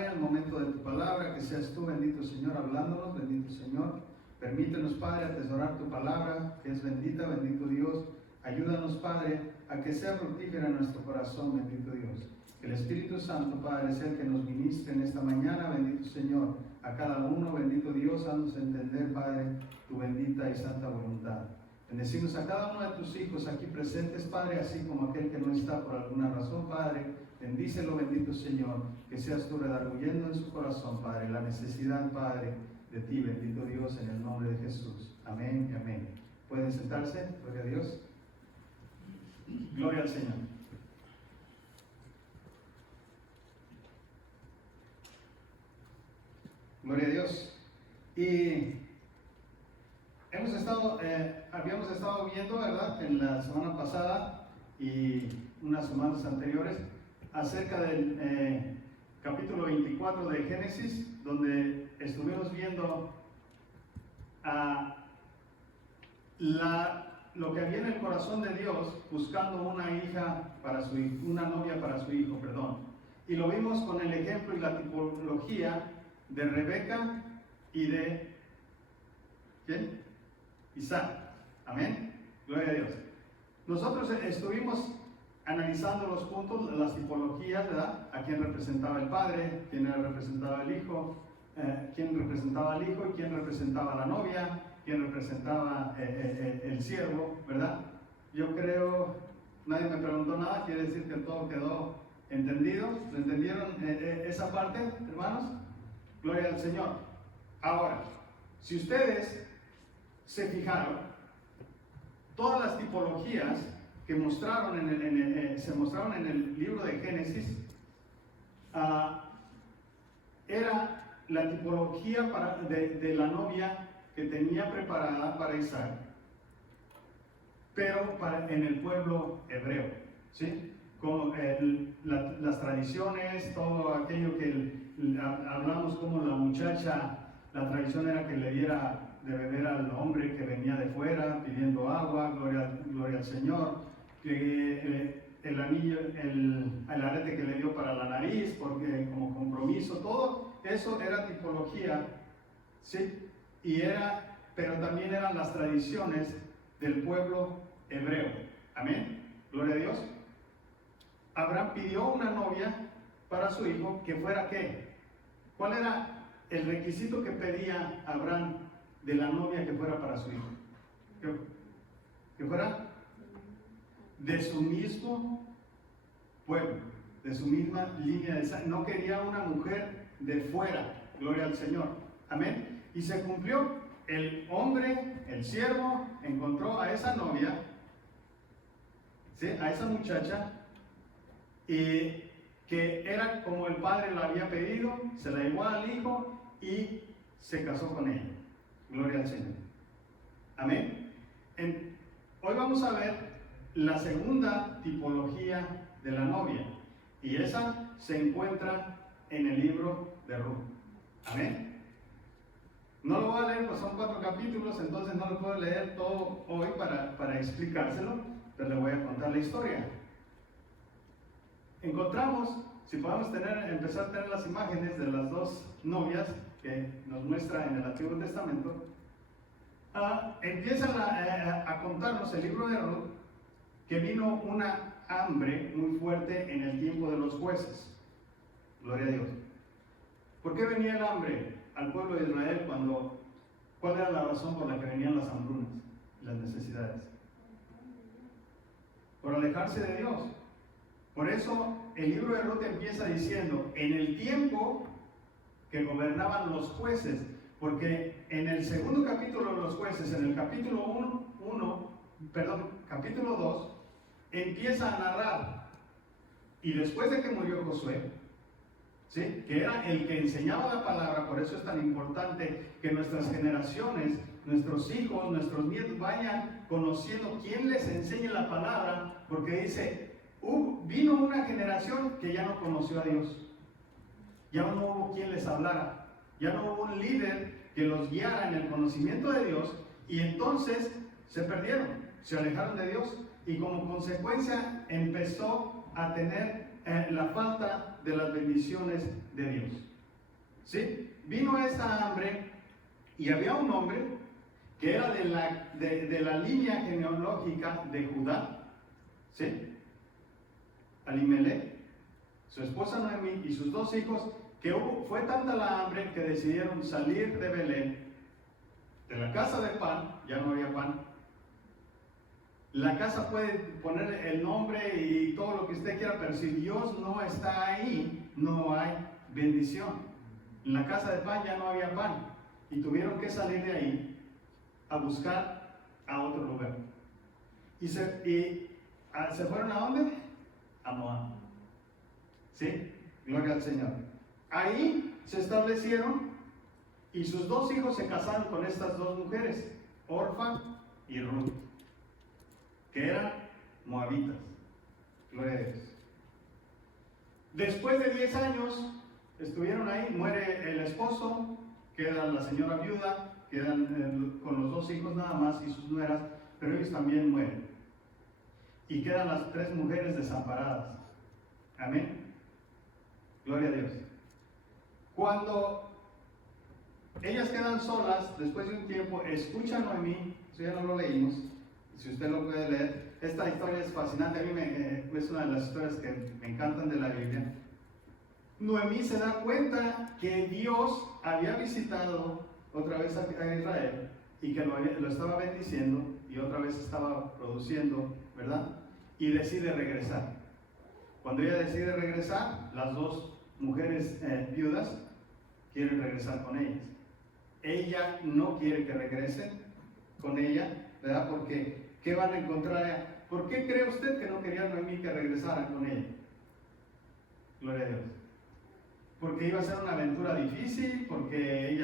Padre, al momento de tu palabra, que seas tú, bendito Señor, hablándonos, bendito Señor. Permítenos, Padre, atesorar tu palabra, que es bendita, bendito Dios. Ayúdanos, Padre, a que sea fructífera en nuestro corazón, bendito Dios. Que el Espíritu Santo, Padre, sea el que nos ministre en esta mañana, bendito Señor. A cada uno, bendito Dios, haznos entender, Padre, tu bendita y santa voluntad. Bendecimos a cada uno de tus hijos aquí presentes, Padre, así como aquel que no está por alguna razón, Padre. Bendícelo, bendito Señor, que seas tú redarguyendo en su corazón, Padre, la necesidad, Padre, de ti, bendito Dios, en el nombre de Jesús. Amén y amén. ¿Pueden sentarse? Gloria a Dios. Gloria al Señor. Gloria a Dios. Y habíamos estado viendo, ¿verdad?, en la semana pasada y unas semanas anteriores, acerca del capítulo 24 de Génesis, donde estuvimos viendo lo que había en el corazón de Dios, buscando una novia para su hijo, y lo vimos con el ejemplo y la tipología de Rebeca y de ¿quién? Isaac. Amén. Gloria a Dios. Nosotros estuvimos analizando los puntos, las tipologías, ¿verdad? A quién representaba el padre, quién representaba el hijo, quién representaba al hijo y quién representaba a la novia, quién representaba el siervo, ¿verdad? Yo creo, nadie me preguntó nada, quiere decir que todo quedó entendido. ¿Lo entendieron esa parte, hermanos? Gloria al Señor. Ahora, si ustedes se fijaron, todas las tipologías que se mostraron en el libro de Génesis, era la tipología de la novia que tenía preparada para Isaac, pero en el pueblo hebreo, ¿sí? Con las tradiciones, todo aquello que hablamos, como la muchacha, la tradición era que le diera de beber al hombre que venía de fuera pidiendo agua, gloria al Señor, que el anillo, el arete que le dio para la nariz, porque como compromiso, todo eso era tipología, ¿sí? Pero también eran las tradiciones del pueblo hebreo. Amén. Gloria a Dios. Abraham pidió una novia para su hijo que fuera ¿qué? ¿Cuál era el requisito que pedía Abraham de la novia que fuera para su hijo? Que fuera de su mismo pueblo, de su misma línea de sangre. No quería una mujer de fuera. Gloria al Señor. Amén. Y se cumplió. El hombre, el siervo, encontró a esa novia, ¿sí?, a esa muchacha, y que era como el padre lo había pedido, se la llevó al hijo y se casó con ella. Gloria al Señor. Amén. Hoy vamos a ver la segunda tipología de la novia, y esa se encuentra en el libro de Ruth. Amén. No lo voy a leer, pues son 4 capítulos, entonces no lo puedo leer todo hoy para explicárselo, pero le voy a contar la historia. Encontramos, si podemos empezar a tener las imágenes de las dos novias que nos muestra en el Antiguo Testamento, empiezan a contarnos el libro de Ruth que vino una hambre muy fuerte en el tiempo de los jueces. Gloria a Dios. ¿Por qué venía el hambre al pueblo de Israel cuál era la razón por la que venían las hambrunas y las necesidades? Por alejarse de Dios. Por eso el libro de Ruth empieza diciendo, en el tiempo que gobernaban los jueces, porque en el segundo capítulo de los jueces, en el capítulo 2, empieza a narrar, y después de que murió Josué, ¿sí?, que era el que enseñaba la palabra. Por eso es tan importante que nuestras generaciones, nuestros hijos, nuestros nietos vayan conociendo quién les enseñe la palabra, porque dice, vino una generación que ya no conoció a Dios, ya no hubo quien les hablara, ya no hubo un líder que los guiara en el conocimiento de Dios, y entonces se perdieron, se alejaron de Dios, y como consecuencia empezó a tener la falta de las bendiciones de Dios. ¿Sí? Vino esa hambre y había un hombre que era de la línea genealógica de Judá, ¿sí? Elimelech, su esposa Noemí y sus dos hijos, que fue tanta la hambre que decidieron salir de Belén, de la casa de pan, ya no había pan. La casa puede poner el nombre y todo lo que usted quiera, pero si Dios no está ahí, no hay bendición. En la casa de pan ya no había pan y tuvieron que salir de ahí a buscar a otro lugar. ¿Y se fueron a dónde? A Moab. ¿Sí? Gloria al Señor. Ahí se establecieron y sus dos hijos se casaron con estas dos mujeres, Orfa y Ruth, que eran moabitas. Gloria a Dios. Después de 10 años estuvieron ahí, muere el esposo, queda la señora viuda, quedan con los dos hijos nada más y sus nueras, pero ellos también mueren. Y quedan las 3 mujeres desamparadas. Amén. Gloria a Dios. Cuando ellas quedan solas, después de un tiempo, escucha a Noemí, eso ya no lo leímos, si usted lo puede leer, esta historia es fascinante, a mí es una de las historias que me encantan de la Biblia. Noemí se da cuenta que Dios había visitado otra vez a Israel y que lo estaba bendiciendo y otra vez estaba produciendo, ¿verdad? Y decide regresar. Cuando ella decide regresar, las dos mujeres viudas quieren regresar con ellas. Ella no quiere que regresen con ella, ¿verdad? Porque, ¿qué van a encontrar? ¿Por qué cree usted que no quería Noemí que regresara con ella? Gloria a Dios. Porque iba a ser una aventura difícil, porque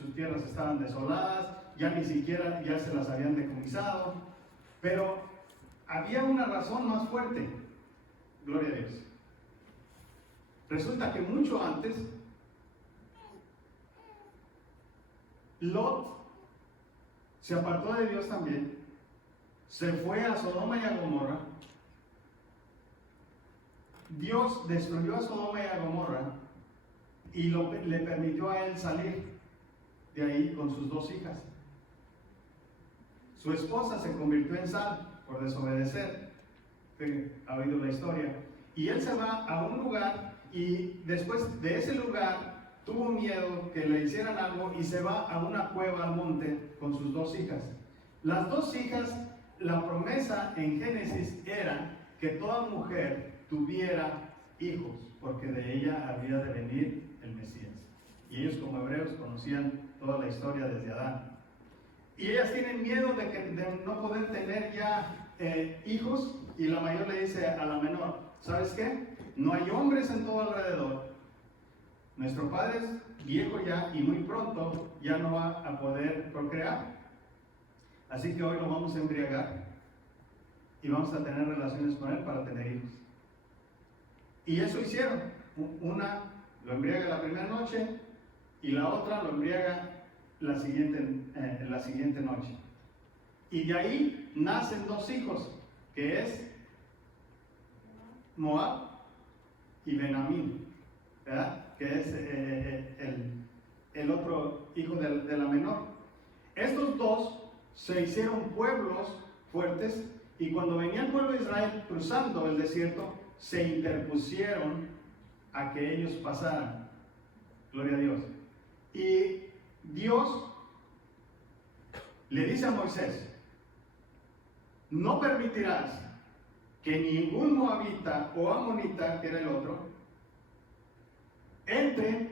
sus tierras estaban desoladas, ya ni siquiera ya se las habían decomisado, pero había una razón más fuerte. Gloria a Dios. Resulta que mucho antes, Lot se apartó de Dios también, se fue a Sodoma y a Gomorra. Dios destruyó a Sodoma y a Gomorra y le permitió a él salir de ahí con sus dos hijas. Su esposa se convirtió en sal por desobedecer. Usted ha oído la historia. Y él se va a un lugar y después de ese lugar tuvo miedo que le hicieran algo y se va a una cueva al monte con sus dos hijas. Las dos hijas, la promesa en Génesis era que toda mujer tuviera hijos, porque de ella había de venir el Mesías. Y ellos como hebreos conocían toda la historia desde Adán. Y ellas tienen miedo de no poder tener ya hijos, y la mayor le dice a la menor, ¿sabes qué? No hay hombres en todo alrededor. Nuestro padre es viejo ya y muy pronto ya no va a poder procrear. Así que hoy lo vamos a embriagar y vamos a tener relaciones con él para tener hijos. Y eso hicieron. Una lo embriaga la primera noche y la otra lo embriaga la siguiente noche. Y de ahí nacen dos hijos, que es Moab y Benjamín, ¿verdad? Que es el otro hijo de la menor. Estos dos se hicieron pueblos fuertes y cuando venía el pueblo de Israel cruzando el desierto, se interpusieron a que ellos pasaran. Gloria a Dios. Y Dios le dice a Moisés, no permitirás que ningún moabita o amonita, que era el otro, entre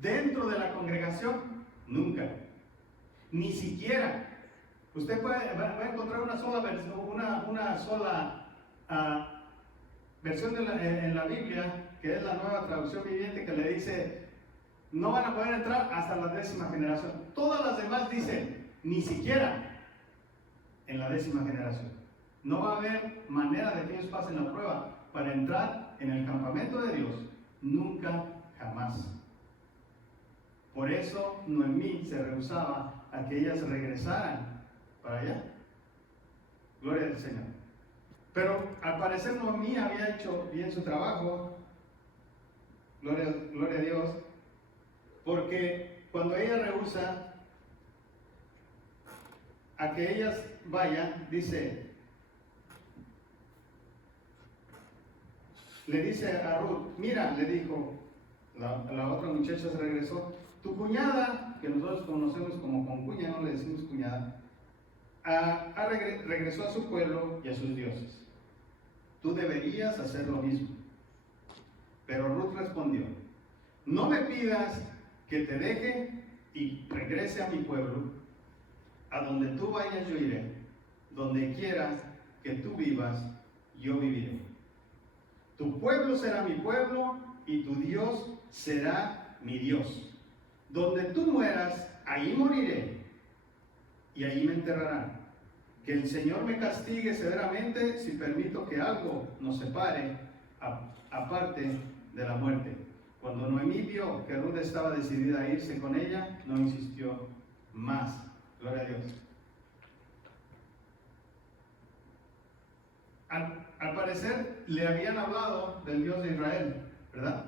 dentro de la congregación, nunca. Ni siquiera. Usted va a encontrar una sola versión en la Biblia, que es la Nueva Traducción Viviente, que le dice, no van a poder entrar hasta la 10ª generación. Todas las demás dicen, ni siquiera en la 10ª generación. No va a haber manera de que ellos pasen la prueba para entrar en el campamento de Dios. Nunca, jamás. Por eso Noemí se rehusaba a que ellas regresaran para allá. Gloria al Señor. Pero al parecer Noemí había hecho bien su trabajo, gloria a Dios, porque cuando ella rehúsa a que ellas vayan, le dice a Ruth, mira, le dijo, la otra muchacha se regresó, tu cuñada, que nosotros conocemos como concuña, no le decimos cuñada, regresó a su pueblo y a sus dioses. Tú deberías hacer lo mismo. Pero Ruth respondió, no me pidas que te deje y regrese a mi pueblo. A donde tú vayas yo iré, donde quieras que tú vivas, yo viviré. Tu pueblo será mi pueblo y tu Dios será mi Dios. Donde tú mueras, ahí moriré y allí me enterrarán. Que el Señor me castigue severamente si permito que algo nos separe aparte de la muerte. Cuando Noemí vio que Ruth estaba decidida a irse con ella, no insistió más. Gloria a Dios. Al parecer le habían hablado del Dios de Israel, ¿verdad?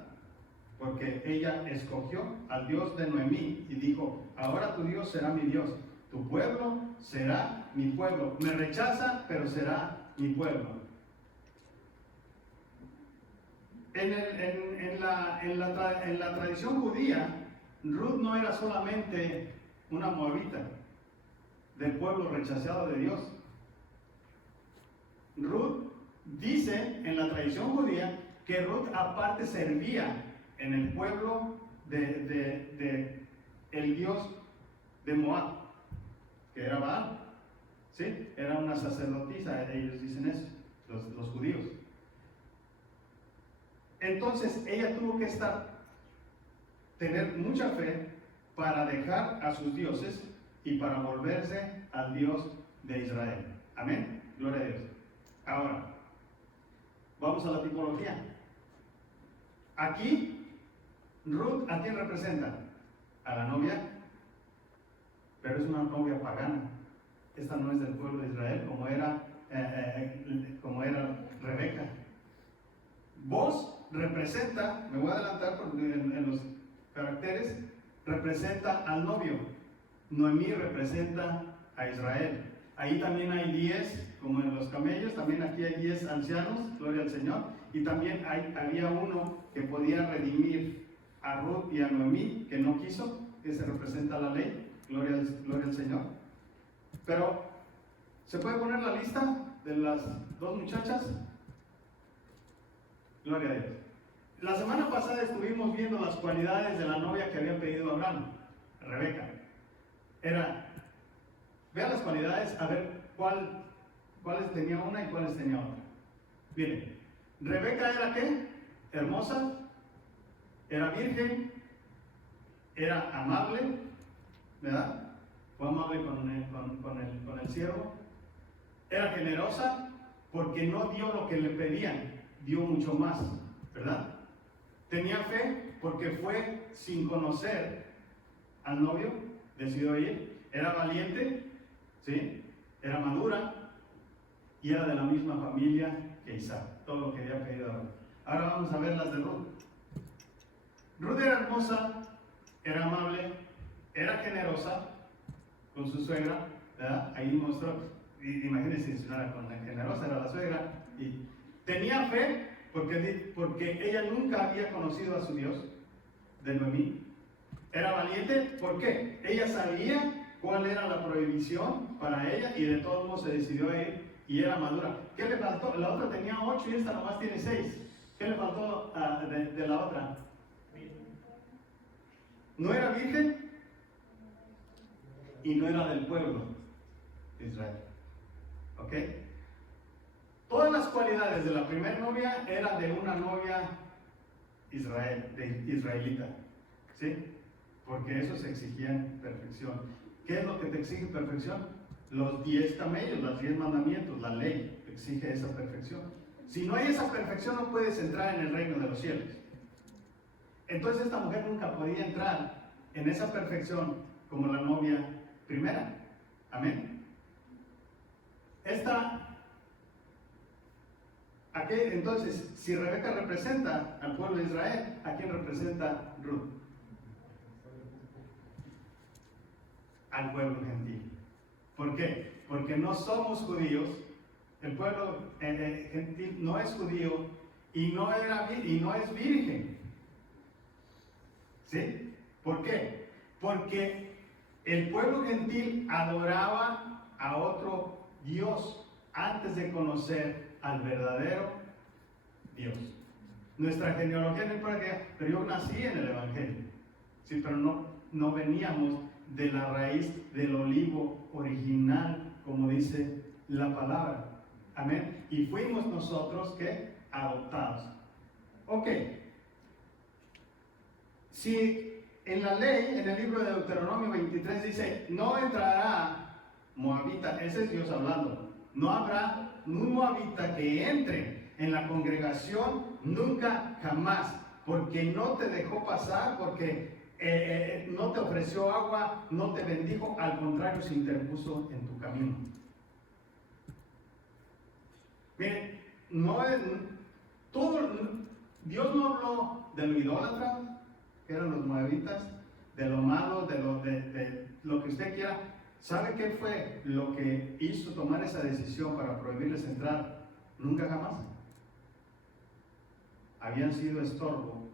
Porque ella escogió al Dios de Noemí y dijo, ahora tu Dios será mi Dios, tu pueblo será mi pueblo. Me rechaza, pero será mi pueblo. En la tradición judía, Ruth no era solamente una moabita del pueblo rechazado de Dios. Ruth dice en la tradición judía que Ruth aparte servía en el pueblo de el dios de Moab, que era Baal, ¿sí? Era una sacerdotisa, ellos dicen eso, los judíos. Entonces ella tuvo que tener mucha fe para dejar a sus dioses y para volverse al Dios de Israel. Amén. Gloria a Dios. Ahora, vamos a la tipología. Aquí, Ruth, ¿a quién representa? A la novia, pero es una novia pagana. Esta no es del pueblo de Israel, como era Rebeca. Vos representa, me voy a adelantar en los caracteres, representa al novio. Noemí representa a Israel. Ahí también hay 10, como en los camellos, también aquí hay 10 ancianos, gloria al Señor. Y también había uno que podía redimir a Ruth y a Noemí, que no quiso, que se representa la ley, gloria al Señor. Pero, ¿se puede poner la lista de las dos muchachas? Gloria a Dios. La semana pasada estuvimos viendo las cualidades de la novia que había pedido Abraham, Rebeca. Vean las cualidades, a ver cuáles tenía una y cuáles tenía otra. Miren, Rebeca era ¿qué? Hermosa, era virgen, era amable, ¿verdad? Fue amable con el siervo. Era generosa porque no dio lo que le pedían, dio mucho más, ¿verdad? Tenía fe porque fue sin conocer al novio, decidió ir. Era valiente, ¿sí? Era madura y era de la misma familia que Isaac, todo lo que había pedido ahora. Ahora vamos a ver las de Ruth. Ruth era hermosa, era amable, era generosa con su suegra, ¿verdad? Ahí mostró, imagínense si no era con la generosa, era la suegra, y tenía fe porque ella nunca había conocido a su Dios, de Noemí. Era valiente, ¿por qué? Ella sabía cuál era la prohibición para ella y de todos modos se decidió a ir y era madura. ¿Qué le faltó? La otra tenía 8 y esta nomás tiene 6. ¿Qué le faltó de la otra? No era virgen y no era del pueblo de Israel. ¿Ok? Todas las cualidades de la primera novia eran de una novia israelita. ¿Sí? Porque esos exigían perfección. ¿Qué es lo que te exige perfección? Los 10 camellos, los 10 mandamientos, la ley exige esa perfección. Si no hay esa perfección, no puedes entrar en el reino de los cielos. Entonces esta mujer nunca podía entrar en esa perfección como la novia primera. Amén. Esta Entonces, si Rebeca representa al pueblo de Israel, ¿a quién representa Ruth? Al pueblo gentil. ¿Por qué? Porque no somos judíos, el pueblo gentil no es judío y no es virgen. ¿Sí? ¿Por qué? Porque el pueblo gentil adoraba a otro Dios antes de conocer al verdadero Dios. Nuestra genealogía no importa que, pero yo nací en el Evangelio, sí, pero no veníamos de la raíz del olivo original, como dice la palabra. Amén. Y fuimos nosotros que adoptados. Ok. Si en la ley, en el libro de Deuteronomio 23 dice, no entrará moabita, ese es Dios hablando, no habrá un moabita que entre en la congregación nunca jamás, porque no te dejó pasar, porque no te ofreció agua, no te bendijo, al contrario se interpuso en tu camino. Miren, Dios no habló de lo idólatra, que eran los moabitas, de lo malo, de lo que usted quiera. ¿Sabe qué fue lo que hizo tomar esa decisión para prohibirles entrar? Nunca jamás. Habían sido estorbo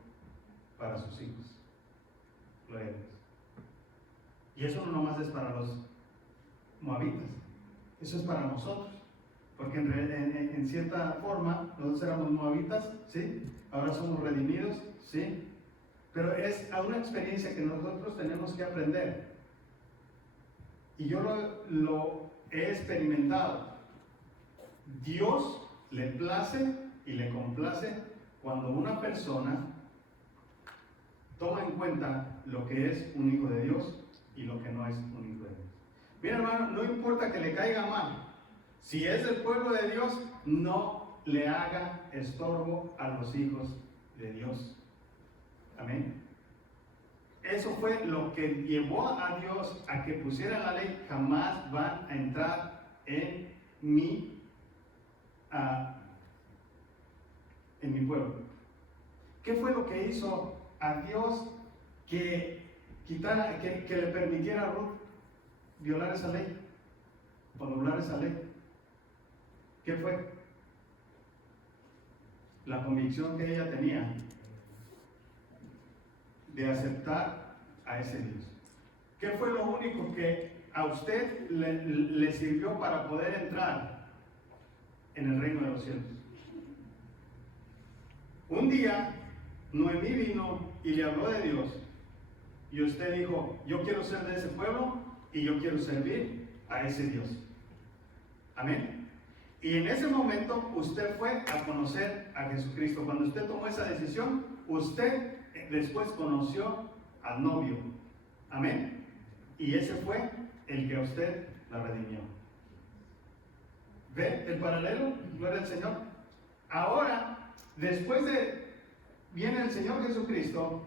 para sus hijos. Gloria a Dios. Y eso no nomás es para los moabitas, eso es para nosotros. Porque en cierta forma nosotros éramos moabitas, ¿sí? Ahora somos redimidos, ¿sí? Pero es a una experiencia que nosotros tenemos que aprender. Y yo lo he experimentado. Dios le place y le complace cuando una persona toma en cuenta lo que es un hijo de Dios y lo que no es un hijo de Dios. Mira, hermano, no importa que le caiga mal. Si es del pueblo de Dios, no le haga estorbo a los hijos de Dios. Amén. Eso fue lo que llevó a Dios a que pusiera la ley. Jamás van a entrar en mi pueblo. ¿Qué fue lo que hizo a Dios que le permitiera a Ruth violar esa ley o doblar esa ley? ¿Qué fue? La convicción que ella tenía de aceptar a ese Dios. ¿Qué fue lo único que a usted le sirvió para poder entrar en el reino de los cielos? Un día Noemí vino y le habló de Dios y usted dijo, yo quiero ser de ese pueblo y yo quiero servir a ese Dios. Amén. Y en ese momento usted fue a conocer a Jesucristo. Cuando usted tomó esa decisión, usted después conoció al novio. Amén. Y ese fue el que a usted la redimió. ¿Ve el paralelo? Gloria al Señor. Ahora, viene el Señor Jesucristo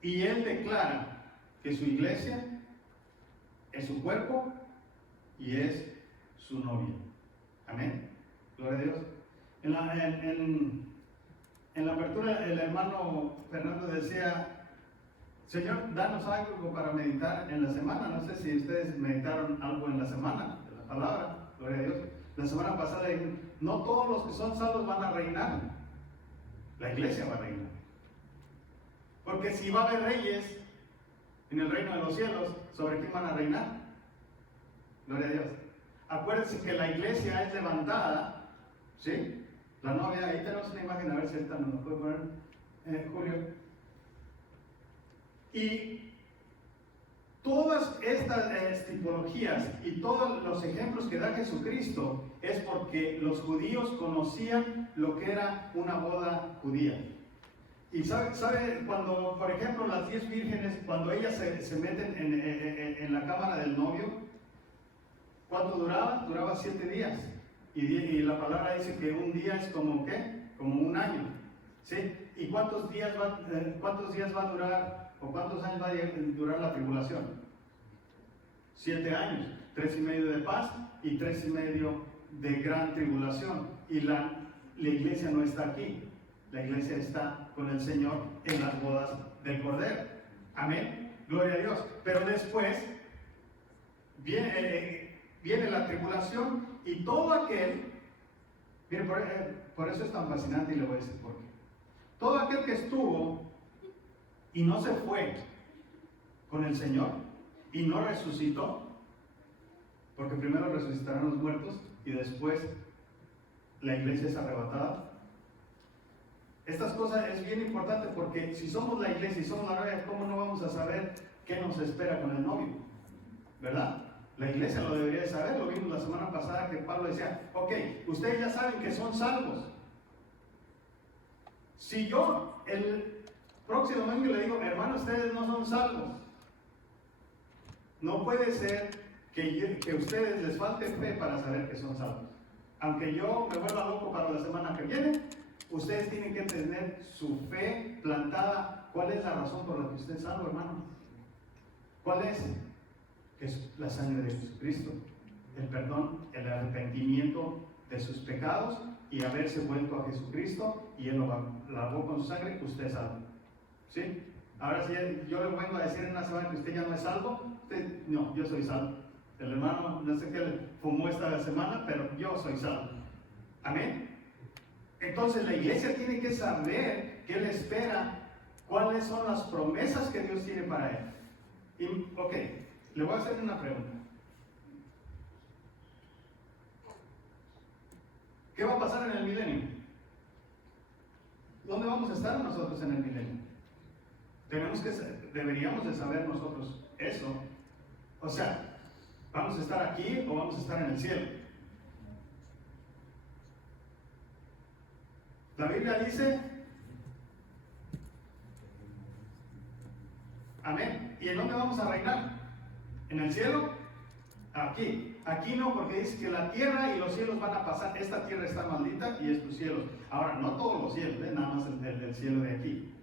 y Él declara que su iglesia es su cuerpo y es su novia. Amén. Gloria a Dios. En la apertura el hermano Fernando decía, Señor, danos algo para meditar en la semana. No sé si ustedes meditaron algo en la semana, de la palabra. Gloria a Dios. La semana pasada, no todos los que son salvos van a reinar. La iglesia va a reinar. Porque si va a haber reyes en el reino de los cielos, ¿sobre quién van a reinar? Gloria a Dios. Acuérdense que la iglesia es levantada, ¿sí? La novia, ahí tenemos una imagen, a ver si esta nos puede poner, Julio. Y todas estas tipologías y todos los ejemplos que da Jesucristo es porque los judíos conocían lo que era una boda judía. Y sabe cuando, por ejemplo, las 10 vírgenes, cuando ellas se meten en la cámara del novio, ¿cuánto duraba? Duraba 7 días. Y la palabra dice que un día es como ¿qué? Como un año. ¿Sí? ¿Y cuántos días va a durar, o cuántos años va a durar la tribulación? 7 años. 3 y medio de paz y 3 y medio de gran tribulación. Y la iglesia no está aquí. La iglesia está con el Señor en las bodas del Cordero. Amén. Gloria a Dios. Pero después viene la tribulación y todo aquel, miren, por eso es tan fascinante y le voy a decir por qué. Todo aquel que estuvo y no se fue con el Señor y no resucitó, porque primero resucitarán los muertos y después la iglesia es arrebatada. Estas cosas es bien importante porque si somos la iglesia y somos la novia, ¿cómo no vamos a saber qué nos espera con el novio? ¿Verdad? La iglesia lo debería de saber. Lo vimos la semana pasada que Pablo decía, ok, ustedes ya saben que son salvos. Si yo el próximo domingo le digo, hermano, ustedes no son salvos, no puede ser que a ustedes les falte fe para saber que son salvos. Aunque yo me vuelva loco para la semana que viene, ustedes tienen que tener su fe plantada. ¿Cuál es la razón por la que usted es salvo, hermano? ¿Cuál es? Es la sangre de Jesucristo, el perdón, el arrepentimiento de sus pecados y haberse vuelto a Jesucristo y Él lo lavó con su sangre. Usted es salvo. ¿Sí? Ahora si yo le vengo a decir en una semana que usted ya no es salvo, usted, no, yo soy salvo. El hermano, no sé qué le fumó esta semana, pero yo soy salvo. Amén. Entonces la iglesia tiene que saber qué le espera, cuáles son las promesas que Dios tiene para él. Y, ok, le voy a hacer una pregunta. ¿Qué va a pasar en el milenio? ¿Dónde vamos a estar nosotros en el milenio? Deberíamos de saber nosotros eso. O sea, ¿vamos a estar aquí o vamos a estar en el cielo? La Biblia dice, amén. ¿Y en dónde vamos a reinar? ¿En el cielo? Aquí. Aquí no, porque dice que la tierra y los cielos van a pasar. Esta tierra está maldita y estos cielos. Ahora, no todos los cielos, nada más el del cielo de aquí.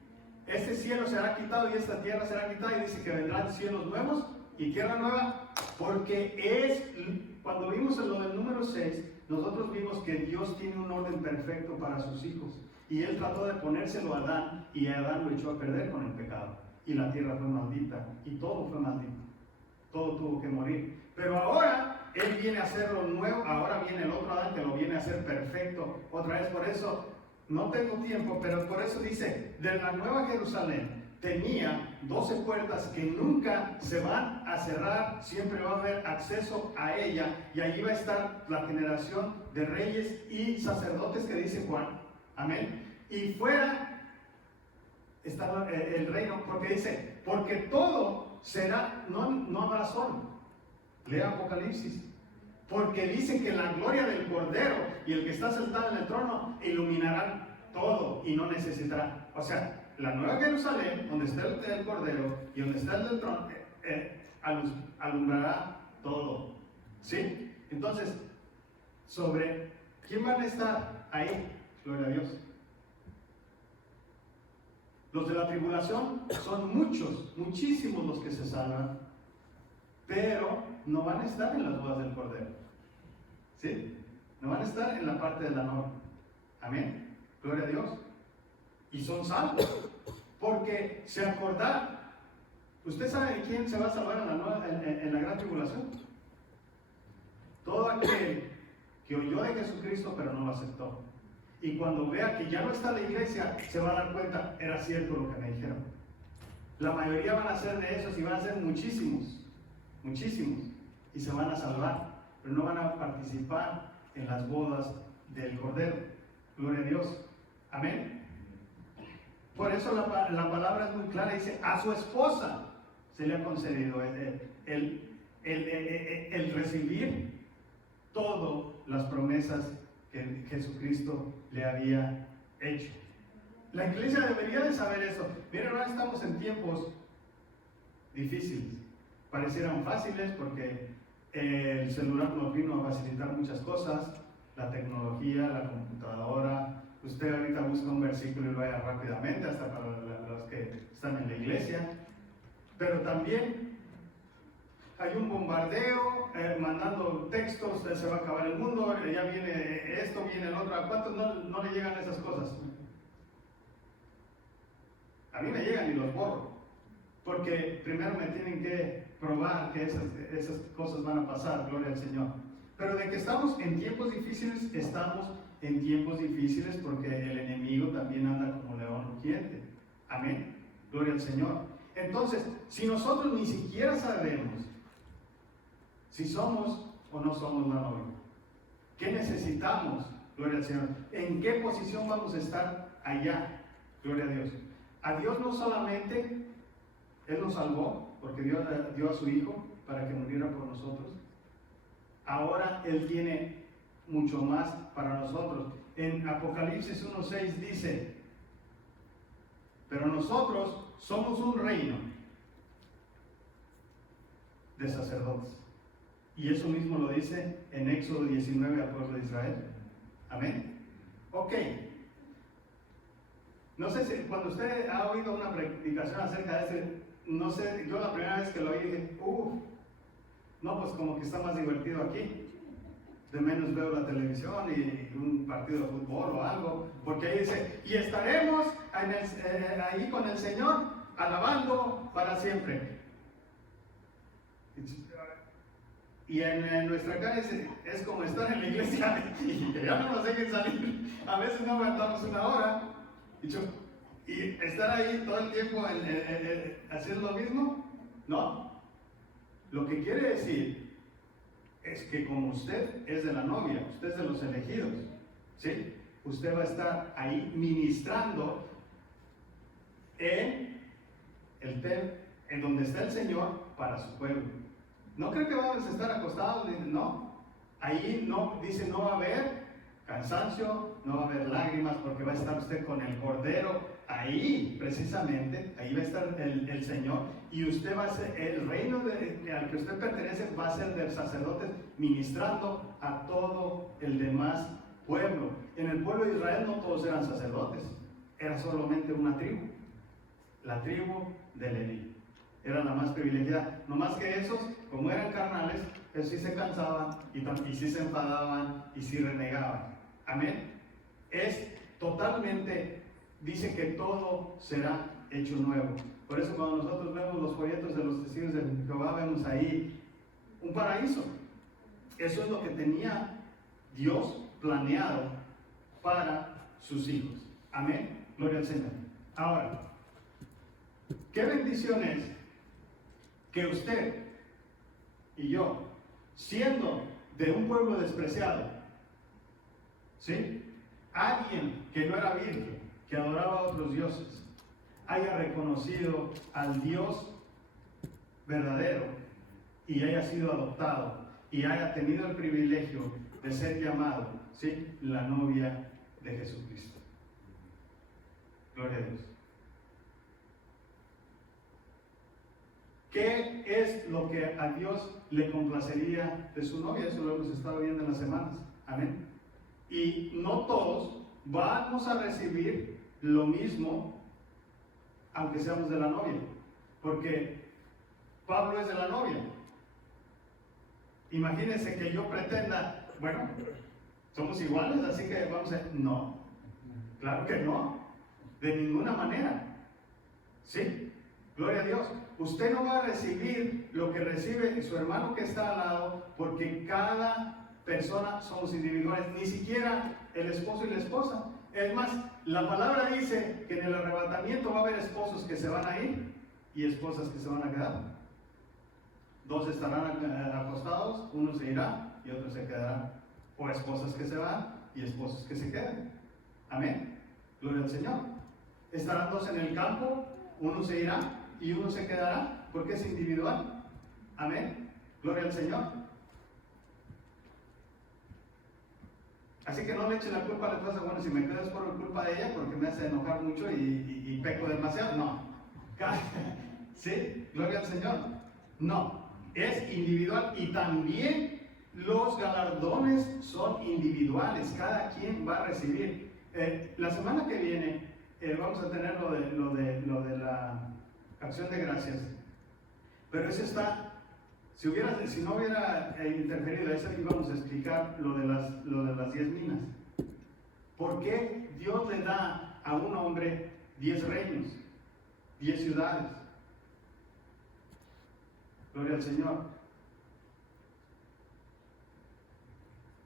Este cielo será quitado y esta tierra será quitada, y dice que vendrán cielos nuevos y tierra nueva, porque cuando vimos en lo del número 6, nosotros vimos que Dios tiene un orden perfecto para sus hijos, y Él trató de ponérselo a Adán, y a Adán lo echó a perder con el pecado, y la tierra fue maldita, y todo fue maldito, todo tuvo que morir. Pero ahora Él viene a hacerlo nuevo, ahora viene el otro Adán que lo viene a hacer perfecto, otra vez. Por eso no tengo tiempo, pero por eso dice, de la Nueva Jerusalén tenía 12 puertas que nunca se van a cerrar, siempre va a haber acceso a ella, y allí va a estar la generación de reyes y sacerdotes que dice Juan, amén. Y fuera está el reino, porque dice, porque todo será, no habrá sol. Lea Apocalipsis. Porque dice que la gloria del Cordero y el que está sentado en el trono iluminarán todo y no necesitará. O sea, la Nueva Jerusalén, donde está el Cordero y donde está el del trono, alumbrará todo. ¿Sí? Entonces, sobre quién van a estar ahí, gloria a Dios. Los de la tribulación son muchos, muchísimos los que se salvan, pero no van a estar en las bodas del Cordero. ¿Sí? No van a estar en la parte de la norma. Amén. Gloria a Dios. Y son salvos. Porque se acordaron. ¿Usted sabe de quién se va a salvar en la gran tribulación? Todo aquel que oyó de Jesucristo pero no lo aceptó. Y cuando vea que ya no está la iglesia, se va a dar cuenta, era cierto lo que me dijeron. La mayoría van a ser de esos, y van a ser muchísimos. Muchísimos, y se van a salvar, pero no van a participar en las bodas del Cordero. Gloria a Dios. Amén. Por eso la palabra es muy clara, dice, a su esposa se le ha concedido el recibir todas las promesas que Jesucristo le había hecho. La iglesia debería de saber eso. Miren, ahora estamos en tiempos difíciles. Parecieran fáciles porque el celular nos vino a facilitar muchas cosas, la tecnología, la computadora. Usted ahorita busca un versículo y lo vaya rápidamente, hasta para los que están en la iglesia. Pero también hay un bombardeo, mandando textos, se va a acabar el mundo, ya viene esto, viene el otro. ¿A cuántos no le llegan esas cosas? A mí me llegan y los borro, porque primero me tienen que probar que esas cosas van a pasar, gloria al Señor. Pero de que estamos en tiempos difíciles, estamos en tiempos difíciles porque el enemigo también anda como león rugiente. Amén, gloria al Señor. Entonces, si nosotros ni siquiera sabemos si somos o no somos la novia, ¿qué necesitamos? Gloria al Señor. ¿En qué posición vamos a estar allá? Gloria a Dios. A Dios no solamente Él nos salvó, porque Dios dio a su Hijo para que muriera por nosotros. Ahora Él tiene mucho más para nosotros. En Apocalipsis 1:6 dice: pero nosotros somos un reino de sacerdotes. Y eso mismo lo dice en Éxodo 19 al pueblo de Israel. Amén. Ok. No sé si cuando usted ha oído una predicación acerca de este, no sé, yo la primera vez que lo oí dije, no, pues como que está más divertido aquí. De menos veo la televisión y un partido de fútbol o algo, porque ahí dice, y estaremos ahí con el Señor, alabando para siempre. Y en nuestra calle es como estar en la iglesia y que ya no nos dejen salir. A veces no aguantamos una hora. Y estar ahí todo el tiempo haciendo lo mismo, no. Lo que quiere decir es que como usted es de la novia, usted es de los elegidos, ¿sí? Usted va a estar ahí ministrando en donde está el Señor para su pueblo. No creo que vamos a estar acostados, no. Ahí no, dice, no va a haber cansancio, no va a haber lágrimas, porque va a estar usted con el Cordero. Ahí, precisamente, ahí va a estar el Señor, y usted va a ser, el reino al que usted pertenece va a ser de sacerdotes, ministrando a todo el demás pueblo. En el pueblo de Israel no todos eran sacerdotes, era solamente una tribu, la tribu de Leví. Era la más privilegiada. No más que esos, como eran carnales, esos sí se cansaban y sí se enfadaban y sí renegaban. Amén. Es totalmente, dice que todo será hecho nuevo. Por eso cuando nosotros vemos los folletos de los testigos de Jehová, vemos ahí un paraíso. Eso es lo que tenía Dios planeado para sus hijos. Amén. Gloria al Señor. Ahora, qué bendición es que usted y yo, siendo de un pueblo despreciado, ¿sí?, alguien que no era virgen, que adoraba a otros dioses, haya reconocido al Dios verdadero y haya sido adoptado y haya tenido el privilegio de ser llamado, ¿sí?, la novia de Jesucristo. Gloria a Dios. ¿Qué es lo que a Dios le complacería de su novia? Eso lo hemos estado viendo en las semanas. Amén. Y no todos vamos a recibir lo mismo, aunque seamos de la novia. Porque Pablo es de la novia. Imagínense que yo pretenda, bueno, somos iguales, así que vamos a... No, claro que no, de ninguna manera. ¿Sí? Gloria a Dios. Usted no va a recibir lo que recibe su hermano que está al lado, porque cada persona somos individuales, ni siquiera el esposo y la esposa. Es más, la palabra dice que en el arrebatamiento va a haber esposos que se van a ir y esposas que se van a quedar. Dos estarán acostados, uno se irá y otro se quedará. O esposas que se van y esposos que se quedan. Amén. Gloria al Señor. Estarán dos en el campo, uno se irá y uno se quedará, porque es individual. Amén. Gloria al Señor. Así que no le eche la culpa a la esposa. Bueno, si me quedas por culpa de ella, porque me hace enojar mucho y peco demasiado. No. ¿Sí? Gloria al Señor. No. Es individual, y también los galardones son individuales. Cada quien va a recibir. La semana que viene vamos a tener lo de la acción de gracias, pero eso está Si no hubiera interferido eso, íbamos a explicar lo de las 10 minas. ¿Por qué Dios le da a un hombre 10 reinos, 10 ciudades? Gloria al Señor.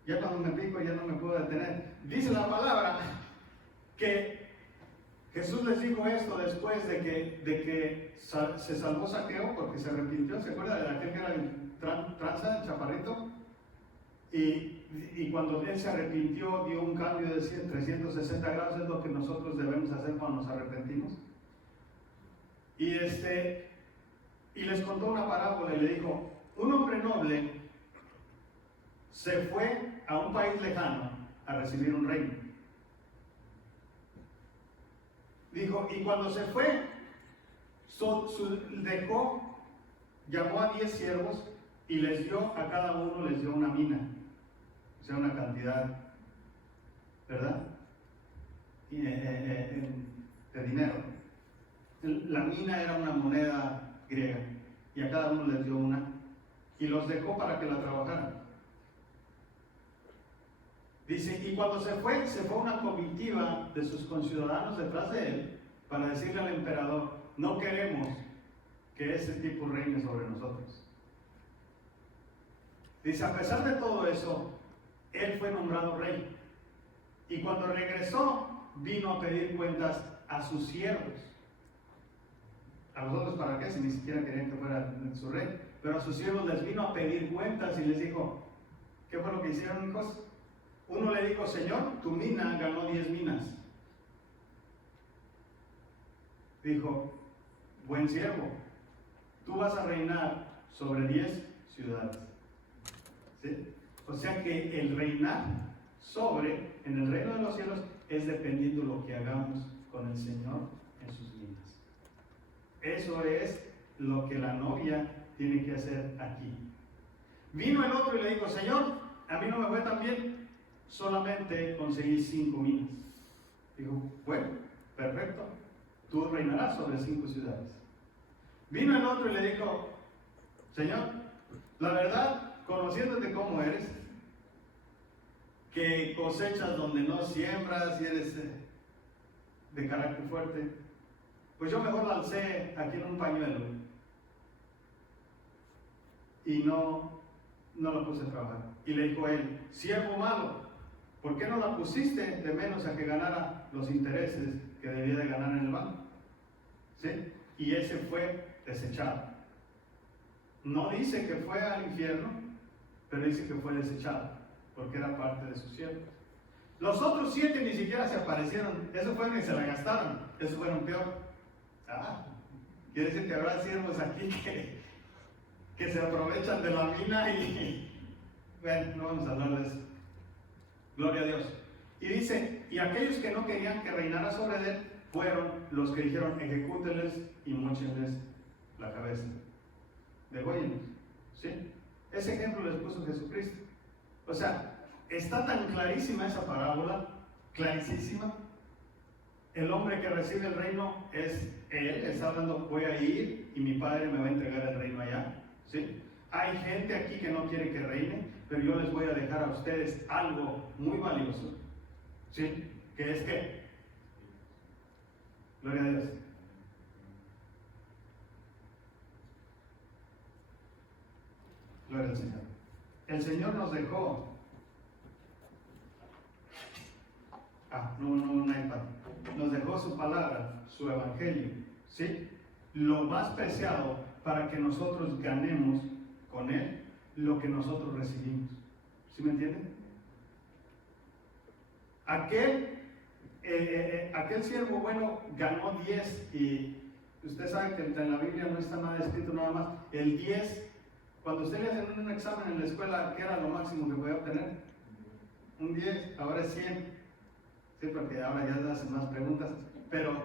Ya cuando me pico ya no me puedo detener. Dice la palabra que Jesús les dijo esto después de que se salvó Zaqueo porque se arrepintió. ¿Se acuerda de aquel que era el tranza, el chaparrito? Y cuando él se arrepintió, dio un cambio de 360 grados. Es lo que nosotros debemos hacer cuando nos arrepentimos. Y les contó una parábola y le dijo: un hombre noble se fue a un país lejano a recibir un reino. Dijo, y cuando se fue, llamó a 10 siervos y les dio, a cada uno les dio una mina, o sea, una cantidad, ¿verdad? De dinero. La mina era una moneda griega y a cada uno les dio una y los dejó para que la trabajaran. Dice, y cuando se fue una comitiva de sus conciudadanos detrás de él para decirle al emperador: no queremos que ese tipo reine sobre nosotros. Dice, a pesar de todo eso, él fue nombrado rey. Y cuando regresó, vino a pedir cuentas a sus siervos. A los otros, ¿para qué? Si ni siquiera querían que fuera su rey. Pero a sus siervos les vino a pedir cuentas y les dijo: ¿qué fue lo que hicieron, hijos? Uno le dijo: Señor, tu mina ganó 10 minas. Dijo: buen siervo, tú vas a reinar sobre 10 ciudades. ¿Sí? O sea que el reinar en el reino de los cielos es dependiendo de lo que hagamos con el Señor en sus minas. Eso es lo que la novia tiene que hacer aquí. Vino el otro y le dijo: Señor, a mí no me fue tan bien, solamente conseguí 5 minas. Dijo: bueno, perfecto, tú reinarás sobre 5 ciudades. Vino el otro y le dijo: Señor, la verdad, conociéndote cómo eres, que cosechas donde no siembras y eres de carácter fuerte, pues yo mejor la alcé aquí en un pañuelo y no la puse a trabajar. Y le dijo a él: siervo malo, ¿por qué no la pusiste de menos a que ganara los intereses que debía de ganar en el banco? ¿Sí? Y ese fue desechado. No dice que fue al infierno, pero dice que fue desechado, porque era parte de sus siervos. Los otros 7 ni siquiera se aparecieron. Esos fueron y se la gastaron. Esos fueron peor. Quiere decir que habrá siervos aquí que se aprovechan de la mina y bueno, no vamos a hablar de eso. Gloria a Dios. Y dice, y aquellos que no querían que reinara sobre él fueron los que dijeron: ejecútenles y móchenles la cabeza, dególlenlos. ¿Sí? Ese ejemplo les puso Jesucristo. O sea, está tan clarísima esa parábola, clarísima. El hombre que recibe el reino es él, está hablando: voy a ir y mi padre me va a entregar el reino allá. ¿Sí? Hay gente aquí que no quiere que reine, pero yo les voy a dejar a ustedes algo muy valioso. ¿Sí? Que es que, gloria a Dios, gloria al Señor. El Señor nos dejó un iPad. Nos dejó su palabra, su evangelio, ¿sí? Lo más preciado para que nosotros ganemos con él lo que nosotros recibimos. ¿Sí me entienden? Aquel siervo bueno ganó 10 y usted sabe que en la Biblia no está nada escrito nada más. El 10, cuando usted le hacen un examen en la escuela, ¿qué era lo máximo que podía obtener? Un 10, ahora es 100. Sí, porque ahora ya hacen más preguntas, pero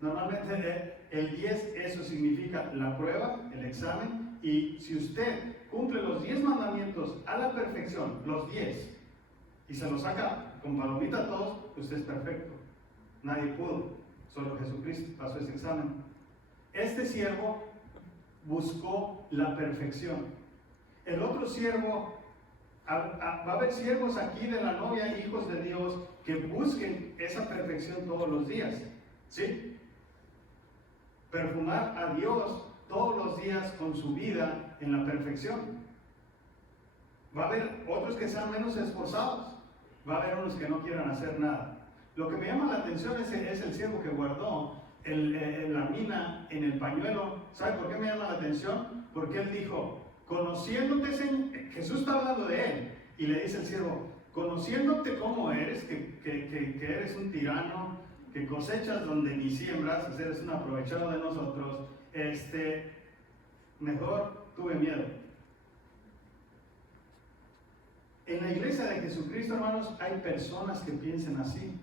normalmente el 10, eso significa la prueba, el examen, y si usted cumple los 10 mandamientos a la perfección, los 10, y se los saca con palomita a todos, usted es perfecto. Nadie pudo, solo Jesucristo pasó ese examen. Este siervo buscó la perfección. El otro siervo, va a haber siervos aquí de la novia, hijos de Dios, que busquen esa perfección todos los días, ¿sí? Perfumar a Dios todos los días con su vida en la perfección. Va a haber otros que sean menos esforzados, va a haber unos que no quieran hacer nada. Lo que me llama la atención es el siervo que guardó la mina en el pañuelo. ¿Sabe por qué me llama la atención? Porque él dijo, conociéndote, Señor, Jesús está hablando de él, y le dice el siervo, conociéndote como eres, que eres un tirano, que cosechas donde ni siembras, o sea, eres un aprovechado de nosotros, mejor tuve miedo. En la iglesia de Jesucristo, hermanos, hay personas que piensan así.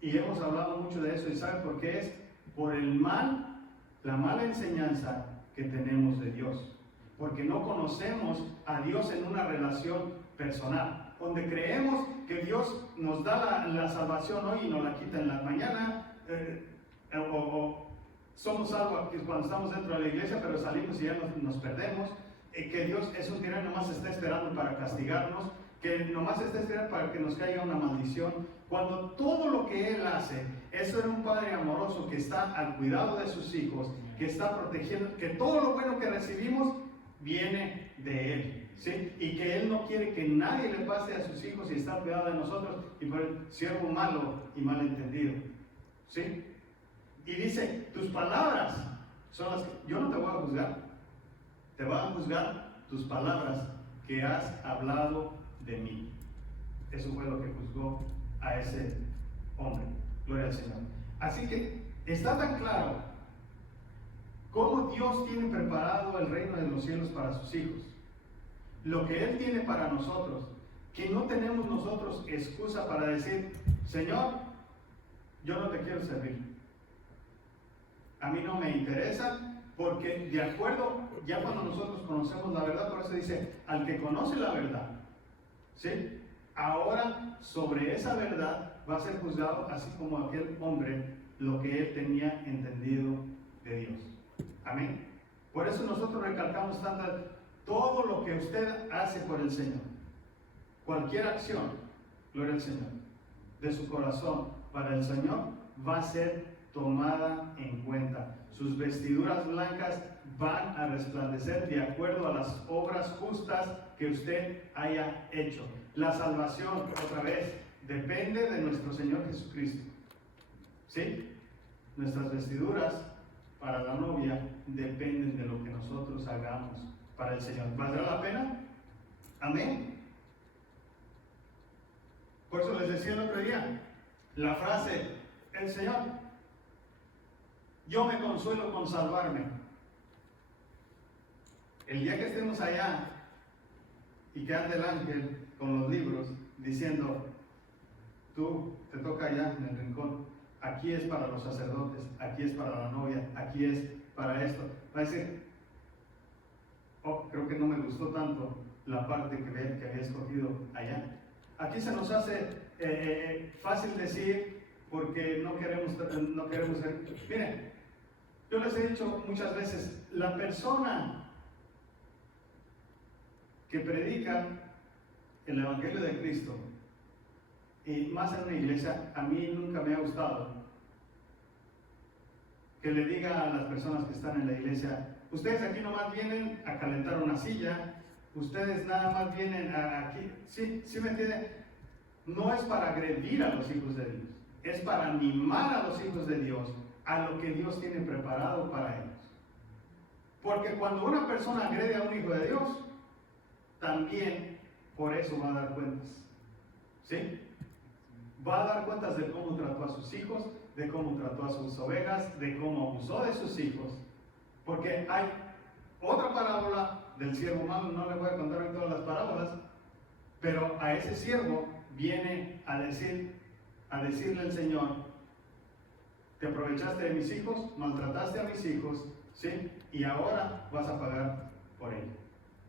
Y hemos hablado mucho de eso, y ¿saben por qué es? Por la mala enseñanza que tenemos de Dios. Porque no conocemos a Dios en una relación personal, donde creemos que Dios nos da la salvación hoy y nos la quita en la mañana, o somos salvos cuando estamos dentro de la iglesia, pero salimos y ya nos perdemos, que Dios es un tirano, nomás está esperando para castigarnos, que nomás está esperando para que nos caiga una maldición, cuando todo lo que Él hace, eso era un Padre amoroso que está al cuidado de sus hijos, que está protegiendo, que todo lo bueno que recibimos viene de Él, ¿sí? Y que Él no quiere que nadie le pase a sus hijos y está al cuidado de nosotros, y por el siervo malo y malentendido, ¿sí? Y dice, tus palabras son las que, yo no te voy a juzgar, te voy a juzgar tus palabras que has hablado de mí. Eso fue lo que juzgó a ese hombre. Gloria al Señor. Así que está tan claro cómo Dios tiene preparado el reino de los cielos para sus hijos. Lo que Él tiene para nosotros, que no tenemos nosotros excusa para decir, Señor, yo no te quiero servir. A mí no me interesa, porque de acuerdo, ya cuando nosotros conocemos la verdad, por eso dice, al que conoce la verdad, ¿sí? Ahora sobre esa verdad va a ser juzgado, así como aquel hombre, lo que él tenía entendido de Dios. Amén. Por eso nosotros recalcamos tanto, todo lo que usted hace por el Señor, cualquier acción, gloria al Señor, de su corazón para el Señor, va a ser tomada en cuenta. Sus vestiduras blancas van a resplandecer de acuerdo a las obras justas que usted haya hecho. La salvación, otra vez, depende de nuestro Señor Jesucristo. ¿Sí? Nuestras vestiduras para la novia dependen de lo que nosotros hagamos para el Señor. ¿Valdrá la pena? Amén. Por eso les decía el otro día, la frase, el Señor, yo me consuelo con salvarme. El día que estemos allá y que ande el ángel con los libros diciendo, tú te toca allá en el rincón, aquí es para los sacerdotes, aquí es para la novia, aquí es para esto, va a decir, oh, creo que no me gustó tanto la parte que había escogido allá. Aquí se nos hace fácil decir, porque no queremos ser. Miren, yo les he dicho muchas veces, la persona que predica el Evangelio de Cristo, y más en una iglesia, a mí nunca me ha gustado que le diga a las personas que están en la iglesia, ustedes aquí nomás vienen a calentar una silla, ustedes nada más vienen aquí, ¿sí me entienden? No es para agredir a los hijos de Dios, es para animar a los hijos de Dios a lo que Dios tiene preparado para ellos. Porque cuando una persona agrede a un hijo de Dios, también por eso va a dar cuentas. ¿Sí? Va a dar cuentas de cómo trató a sus hijos, de cómo trató a sus ovejas, de cómo abusó de sus hijos. Porque hay otra parábola del siervo malo, no le voy a contar hoy todas las parábolas, pero a ese siervo viene a decirle al Señor, te aprovechaste de mis hijos, maltrataste a mis hijos, ¿sí? Y ahora vas a pagar por ello.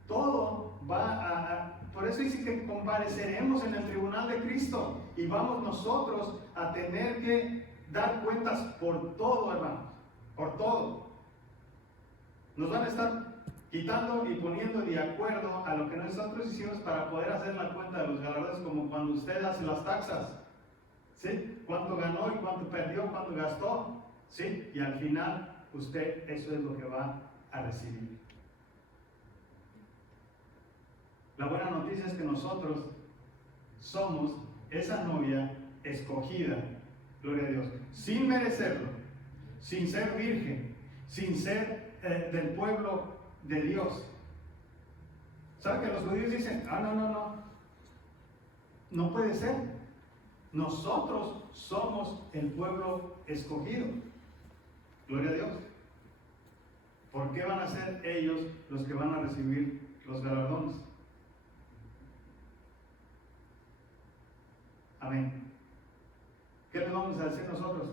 Todo va por eso dice que compareceremos en el tribunal de Cristo y vamos nosotros a tener que dar cuentas por todo, hermanos, por todo. Nos van a estar quitando y poniendo de acuerdo a lo que nosotros hicimos para poder hacer la cuenta de los galardones, como cuando usted hace las taxas, ¿sí? Cuánto ganó y cuánto perdió, cuánto gastó, ¿sí? Y al final usted eso es lo que va a recibir. La buena noticia es que nosotros somos esa novia escogida, gloria a Dios, sin merecerlo, sin ser virgen, sin ser del pueblo de Dios. ¿Sabe que los judíos dicen, no puede ser? Nosotros somos el pueblo escogido, gloria a Dios. ¿Por qué van a ser ellos los que van a recibir los galardones? Amén. ¿Qué les vamos a decir nosotros?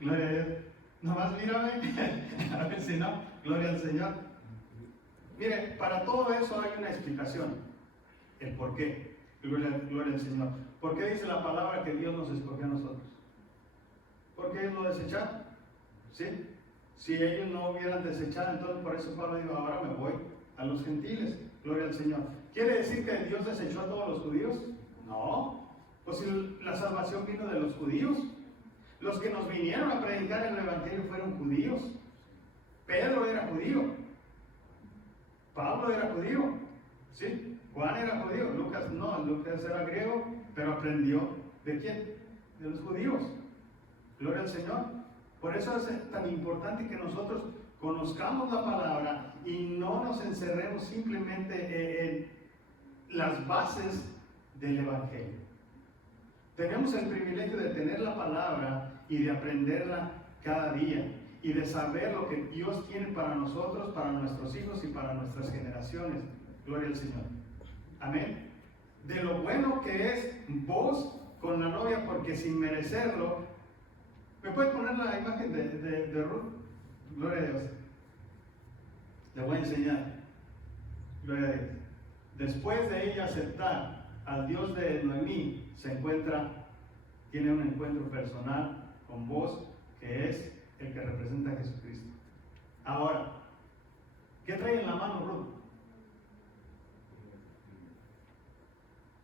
Gloria a Dios. Nomás mírame, a ver si no. Gloria al Señor. Mire, para todo eso hay una explicación. El por qué. Gloria al Señor. ¿Por qué dice la palabra que Dios nos escogió a nosotros? Porque ellos lo desecharon. ¿Sí? Si ellos no hubieran desechado, entonces por eso Pablo dijo, ahora me voy a los gentiles. Gloria al Señor. ¿Quiere decir que Dios desechó a todos los judíos? No. Pues si la salvación vino de los judíos. Los que nos vinieron a predicar el Evangelio fueron judíos. Pedro era judío. Pablo era judío. ¿Sí? Juan era judío. Lucas no. Lucas era griego, pero aprendió ¿de quién? De los judíos. Gloria al Señor. Por eso es tan importante que nosotros conozcamos la palabra y no nos encerremos simplemente en las bases del Evangelio. Tenemos el privilegio de tener la palabra y de aprenderla cada día y de saber lo que Dios tiene para nosotros, para nuestros hijos y para nuestras generaciones. Gloria al Señor. Amén. De lo bueno que es vos con la novia, porque sin merecerlo. ¿Me puedes poner la imagen de Ruth? Gloria a Dios. Le voy a enseñar. Gloria a Dios. Después de ella aceptar al Dios de Noemí, tiene un encuentro personal con vos, que es el que representa a Jesucristo. Ahora, ¿qué trae en la mano Ruth?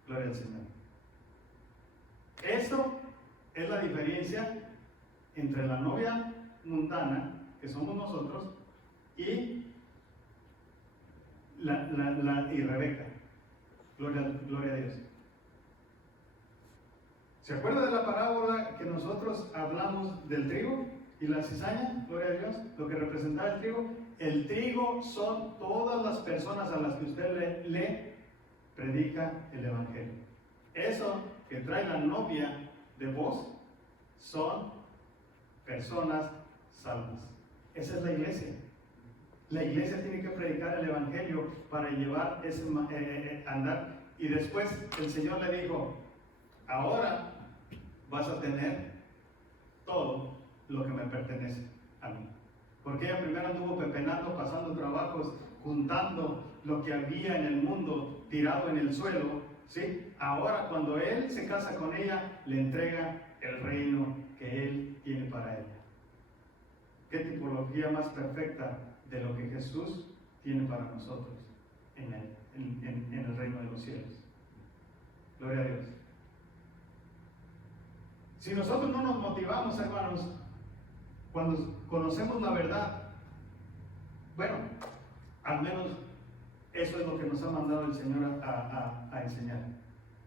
Gloria al Señor. Esto es la diferencia entre la novia mundana, que somos nosotros, y Rebeca. Gloria a Dios. ¿Se acuerda de la parábola que nosotros hablamos del trigo y la cizaña? Gloria a Dios. Lo que representaba el trigo. El trigo son todas las personas a las que usted le predica el Evangelio. Eso que trae la novia de vos son personas salvas. Esa es la iglesia. La iglesia tiene que predicar el Evangelio para llevar ese andar. Y después el Señor le dijo, ahora vas a tener todo lo que me pertenece a mí. Porque ella primero anduvo pepenando, pasando trabajos, juntando lo que había en el mundo tirado en el suelo, ¿sí? Ahora cuando Él se casa con ella, le entrega el reino que Él tiene para ella. ¿Qué tipología más perfecta de lo que Jesús tiene para nosotros en el reino de los cielos? Gloria a Dios. Si nosotros no nos motivamos, hermanos, cuando conocemos la verdad, bueno, al menos eso es lo que nos ha mandado el Señor a enseñar,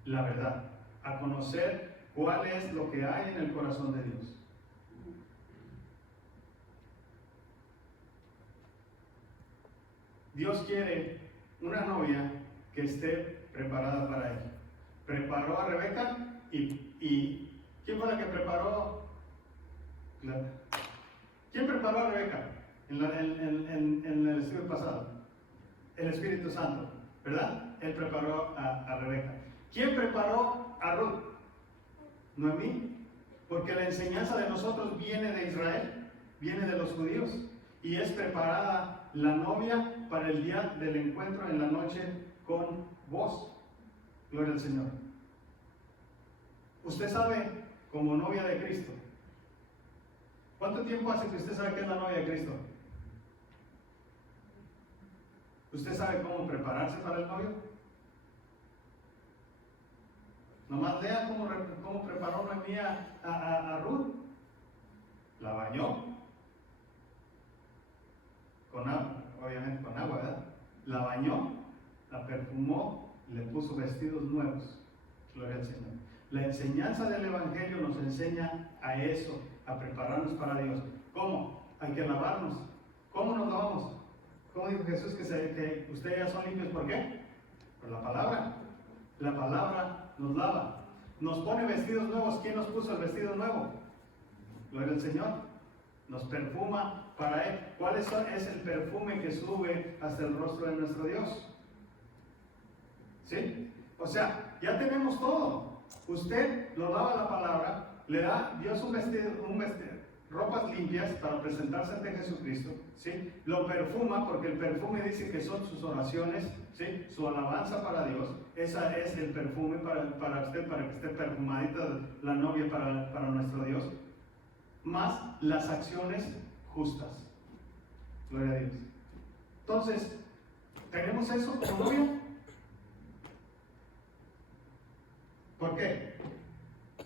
la verdad, a conocer cuál es lo que hay en el corazón de Dios. Dios quiere una novia que esté preparada para Él. Preparó a Rebeca y ¿quién fue la que preparó? ¿Quién preparó a Rebeca en el estudio pasado? El Espíritu Santo, ¿verdad? Él preparó a Rebeca. ¿Quién preparó a Ruth? Noemí. Porque la enseñanza de nosotros viene de Israel, viene de los judíos. Y es preparada la novia para el día del encuentro en la noche con vos. Gloria al Señor. Usted sabe, como novia de Cristo, ¿Cuánto tiempo hace que usted sabe que es la novia de Cristo? ¿Usted sabe cómo prepararse para el novio? Nomás lea cómo preparó Noemí a Ruth. La bañó. Obviamente con agua, ¿verdad? La bañó, la perfumó, le puso vestidos nuevos. Gloria al Señor. La enseñanza del Evangelio nos enseña a eso, a prepararnos para Dios. ¿Cómo? Hay que lavarnos. ¿Cómo nos lavamos? ¿Cómo dijo Jesús que ustedes ya son limpios? ¿Por qué? Por la palabra. La palabra nos lava. Nos pone vestidos nuevos. ¿Quién nos puso el vestido nuevo? Gloria al Señor. Nos perfuma para Él. ¿Cuál es el perfume que sube hasta el rostro de nuestro Dios? ¿Sí? O sea, ya tenemos todo. Usted lo lava la palabra, le da Dios un vestido, ropas limpias para presentarse ante Jesucristo, ¿sí? Lo perfuma, porque el perfume dice que son sus oraciones, ¿sí? Su alabanza para Dios. Esa es el perfume para usted, para que esté perfumadita la novia para nuestro Dios. Más las acciones justas. Gloria a Dios. Entonces, ¿tenemos eso como novia? ¿Por qué?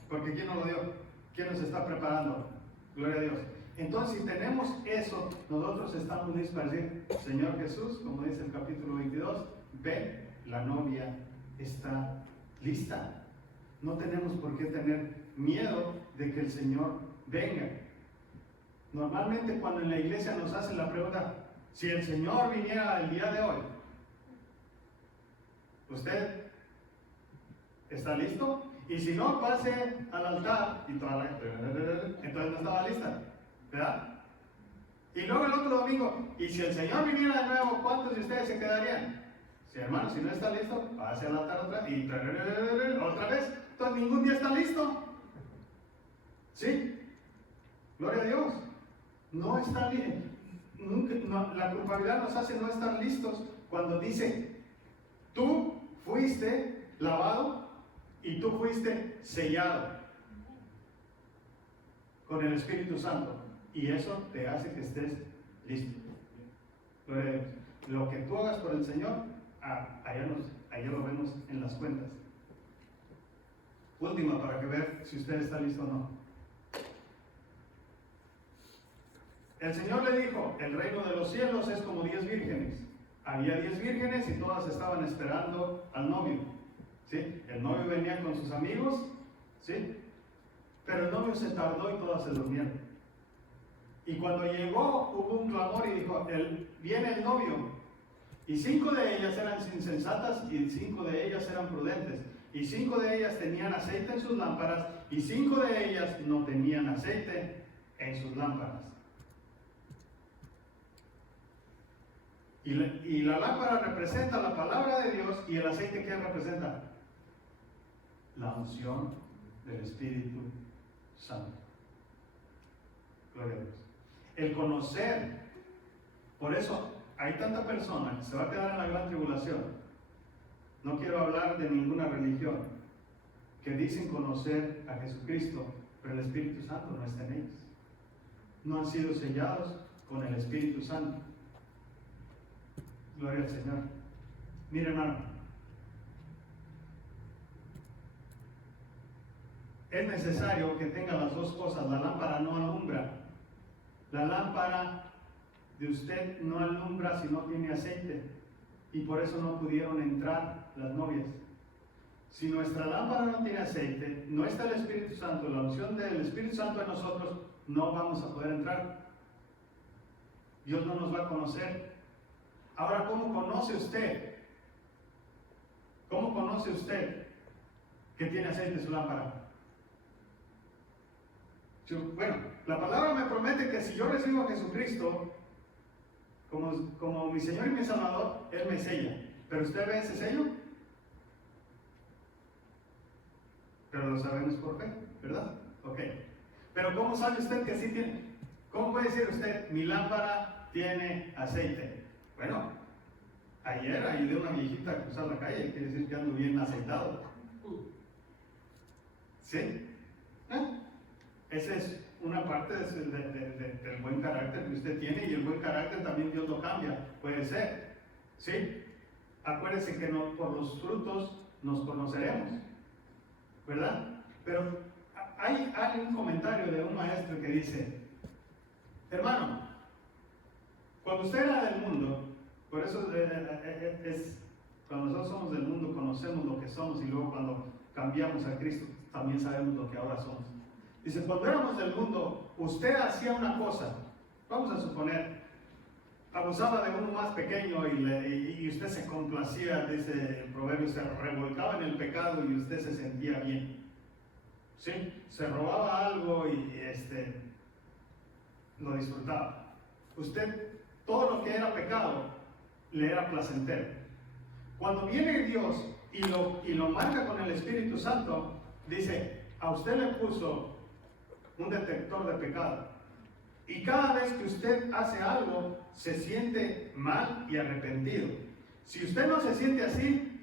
Porque ¿quién nos lo dio? ¿Quién nos está preparando? Gloria a Dios. Entonces, si tenemos eso, nosotros estamos listos para decir, Señor Jesús, como dice el capítulo 22, ve, la novia está lista. No tenemos por qué tener miedo de que el Señor venga. Normalmente cuando en la iglesia nos hacen la pregunta, si el Señor viniera el día de hoy, ¿usted está listo? Y si no, pase al altar y entonces no estaba lista, ¿verdad? Y luego el otro domingo, y si el Señor viniera de nuevo, ¿cuántos de ustedes se quedarían? Sí, hermano, si no está listo, pase al altar otra vez. Entonces ningún día está listo. ¿Sí? Gloria a Dios. No está bien. La culpabilidad nos hace no estar listos cuando dice, tú fuiste lavado y tú fuiste sellado con el Espíritu Santo. Y eso te hace que estés listo. Gloria a Dios. Lo que tú hagas por el Señor, allá lo vemos en las cuentas. Última, para que vean si usted está listo o no. El Señor le dijo, el reino de los cielos es como 10 vírgenes. Había 10 vírgenes y todas estaban esperando al novio. ¿Sí? El novio venía con sus amigos, ¿sí? Pero el novio se tardó y todas se durmieron. Y cuando llegó, hubo un clamor y dijo, viene el novio. Y 5 de ellas eran insensatas y 5 de ellas eran prudentes. Y 5 de ellas tenían aceite en sus lámparas y 5 de ellas no tenían aceite en sus lámparas. Y la lámpara representa la palabra de Dios, y el aceite, ¿qué representa? La unción del Espíritu Santo. Gloria a Dios. El conocer, por eso hay tanta persona que se va a quedar en la gran tribulación. No quiero hablar de ninguna religión que dicen conocer a Jesucristo, pero el Espíritu Santo no está en ellos. No han sido sellados con el Espíritu Santo. Gloria al Señor. Mire, hermano, es necesario que tenga las dos cosas. La lámpara no alumbra. La lámpara de usted no alumbra si no tiene aceite, y por eso no pudieron entrar las novias. Si nuestra lámpara no tiene aceite, no está el Espíritu Santo, la unción del Espíritu Santo en nosotros, no vamos a poder entrar. Dios no nos va a conocer. Ahora, ¿cómo conoce usted? ¿Cómo conoce usted que tiene aceite en su lámpara? Bueno, la palabra me promete que si yo recibo a Jesucristo como mi Señor y mi Salvador, Él me sella. ¿Pero usted ve ese sello? Pero lo sabemos por fe, ¿verdad? Ok. Pero ¿cómo sabe usted que sí tiene? ¿Cómo puede decir usted, mi lámpara tiene aceite? Bueno, ayer ayudé a una viejita a cruzar la calle, quiere decir que ando bien aceitado. ¿Sí? Esa es una parte del buen carácter que usted tiene, y el buen carácter también Dios lo cambia, puede ser, ¿sí? Acuérdese que por los frutos nos conoceremos, ¿verdad? Pero hay un comentario de un maestro que dice, hermano, cuando usted era del mundo, por eso cuando nosotros somos del mundo conocemos lo que somos, y luego cuando cambiamos a Cristo también sabemos lo que ahora somos. Dice, cuando éramos del mundo, usted hacía una cosa, vamos a suponer, abusaba de uno más pequeño y usted se complacía, dice el proverbio, se revolcaba en el pecado y usted se sentía bien. ¿Sí? Se robaba algo y lo disfrutaba. Usted, todo lo que era pecado, le era placentero. Cuando viene Dios y lo marca con el Espíritu Santo, dice, a usted le puso un detector de pecado. Y cada vez que usted hace algo, se siente mal y arrepentido. Si usted no se siente así,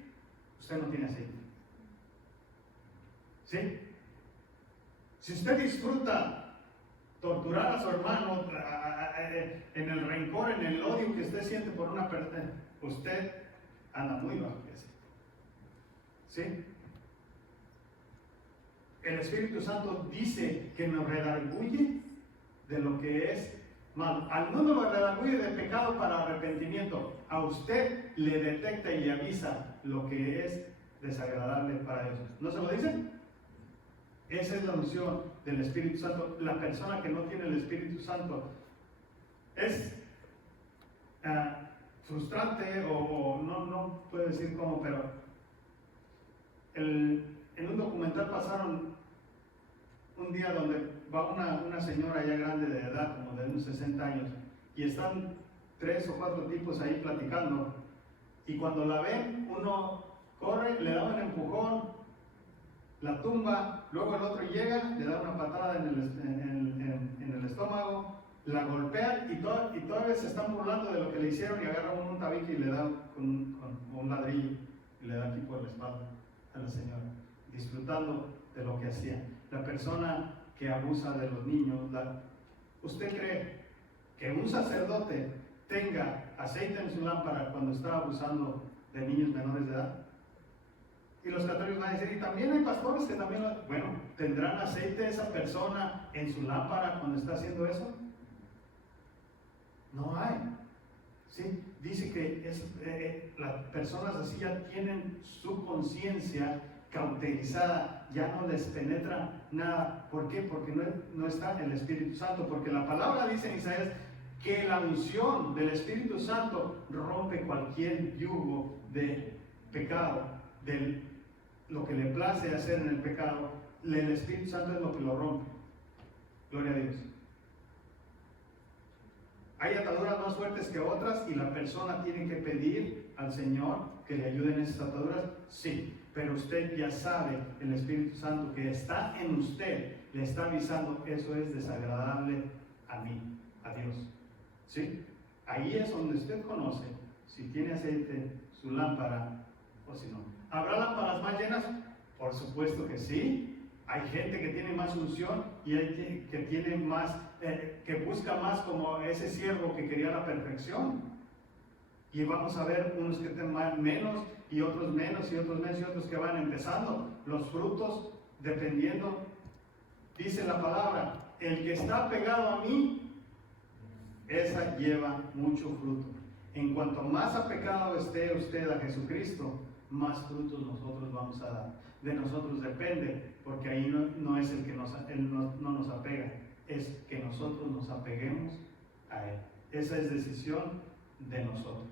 usted no tiene aceite. ¿Sí? Si usted disfruta torturar a su hermano en el rencor, en el odio que usted siente por una persona, usted anda muy bajo de aceite. ¿Sí? El Espíritu Santo dice que nos redarguye de lo que es malo. Al mundo lo redarguye de pecado para arrepentimiento. A usted le detecta y le avisa lo que es desagradable para Dios. ¿No se lo dice? Esa es la unción del Espíritu Santo. La persona que no tiene el Espíritu Santo es frustrante o no puedo decir cómo, pero en un documental pasaron un día donde va una señora ya grande de edad, como de unos 60 años, y están 3 o 4 tipos ahí platicando, y cuando la ven, uno corre, le da un empujón, la tumba, luego el otro llega, le da una patada en el estómago, la golpean y todavía se están burlando de lo que le hicieron, y agarran un tabique y le dan con un ladrillo y le dan aquí por la espalda a la señora, disfrutando de lo que hacía. La persona que abusa de los niños, ¿usted cree que un sacerdote tenga aceite en su lámpara cuando está abusando de niños menores de edad? Y los católicos van a decir, y también hay pastores que también bueno, ¿tendrán aceite esa persona en su lámpara cuando está haciendo eso? No hay. ¿Sí? Dice que las personas así ya tienen su conciencia cauterizada, ya no les penetra nada. ¿Por qué? Porque no está el Espíritu Santo, porque la palabra dice en Isaías que la unción del Espíritu Santo rompe cualquier yugo de pecado, de lo que le place hacer en el pecado. El Espíritu Santo es lo que lo rompe. Gloria a Dios. Hay ataduras más fuertes que otras y la persona tiene que pedir al Señor que le ayude en esas ataduras, sí, pero usted ya sabe, el Espíritu Santo que está en usted le está avisando, eso es desagradable a mí, a Dios, ¿sí? Ahí es donde usted conoce si tiene aceite su lámpara o si no. ¿Habrá lámparas más llenas? Por supuesto que sí. Hay gente que tiene más unción y hay que tiene más, que busca más como ese siervo que quería la perfección. Y vamos a ver unos que tienen menos y otros menos y otros menos y otros que van empezando. Los frutos, dependiendo, dice la palabra, el que está pegado a mí, esa lleva mucho fruto. En cuanto más apegado esté usted a Jesucristo, más frutos nosotros vamos a dar. De nosotros depende, porque ahí no es el que Él no nos apega, es que nosotros nos apeguemos a Él. Esa es decisión de nosotros.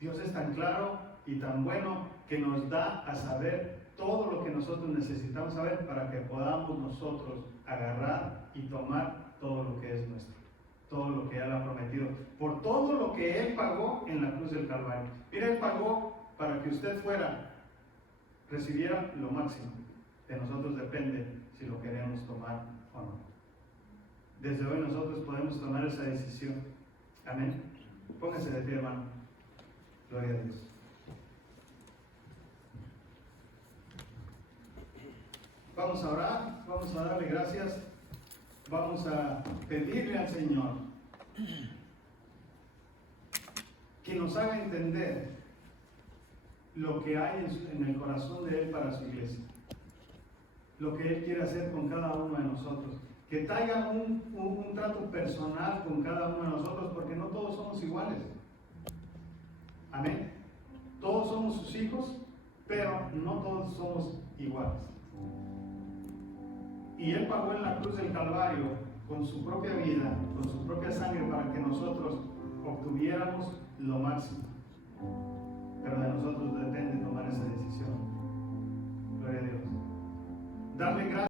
Dios es tan claro y tan bueno que nos da a saber todo lo que nosotros necesitamos saber para que podamos nosotros agarrar y tomar todo lo que es nuestro, todo lo que Él ha prometido, por todo lo que Él pagó en la cruz del Calvario. Mira, Él pagó para que usted recibiera lo máximo. De nosotros depende si lo queremos tomar o no. Desde hoy nosotros podemos tomar esa decisión. Amén. Póngase de pie, hermano. Gloria a Dios. Vamos a orar, vamos a darle gracias vamos a pedirle al Señor que nos haga entender lo que hay en el corazón de Él para su iglesia, lo que Él quiere hacer con cada uno de nosotros, que traiga un trato personal con cada uno de nosotros, porque no todos somos iguales. Amén. Todos somos sus hijos, pero no todos somos iguales. Y Él pagó en la cruz del Calvario con su propia vida, con su propia sangre, para que nosotros obtuviéramos lo máximo. Pero de nosotros depende tomar esa decisión. Gloria a Dios. Darle gracias.